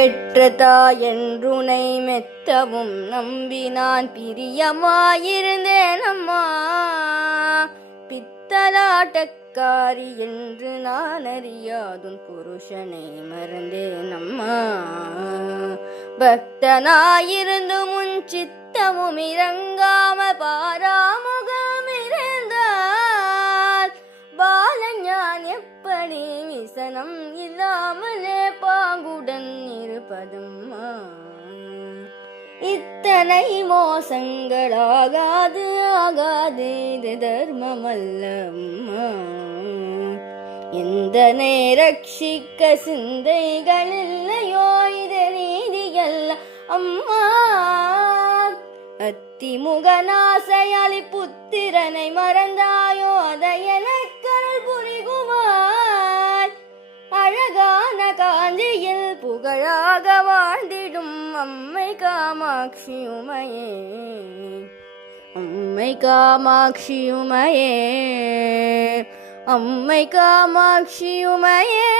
பெற்ற தாயென்றுனை மெத்தவும் நம்பி நான் பிரியமாயிருந்தேன் அம்மா. பித்தலாட்டக்காரி என்று நான் அறியாதுன் புருஷனை மறந்தேன் அம்மா. பக்தனாயிருந்து முன் சித்தமும் இறங்காம பாராமுகம் இருந்தால் பாலஞான் எப்படி விசனம் இல்லாமலே பாங்குடன் இருப்பதம்மா. இத்தனை மோசங்களாகாது ஆகாது, இது தர்மமல்லம்மா. எந்தனை ரட்சிக்க சிந்தைகள் இல்லையோ, இது நீதியல்ல அம்மா. அத்திமுகனாசையாலி புத்திரனை மறந்தாயோ, அதை எனக்கருள் புரிகுமாய். அழகான காஞ்சியில் புகழாக வாழ்ந்திடும் அம்மை காமாட்சியுமையே, அம்மை காமாட்சியுமையே, அம்மை காமாட்சியுமையே.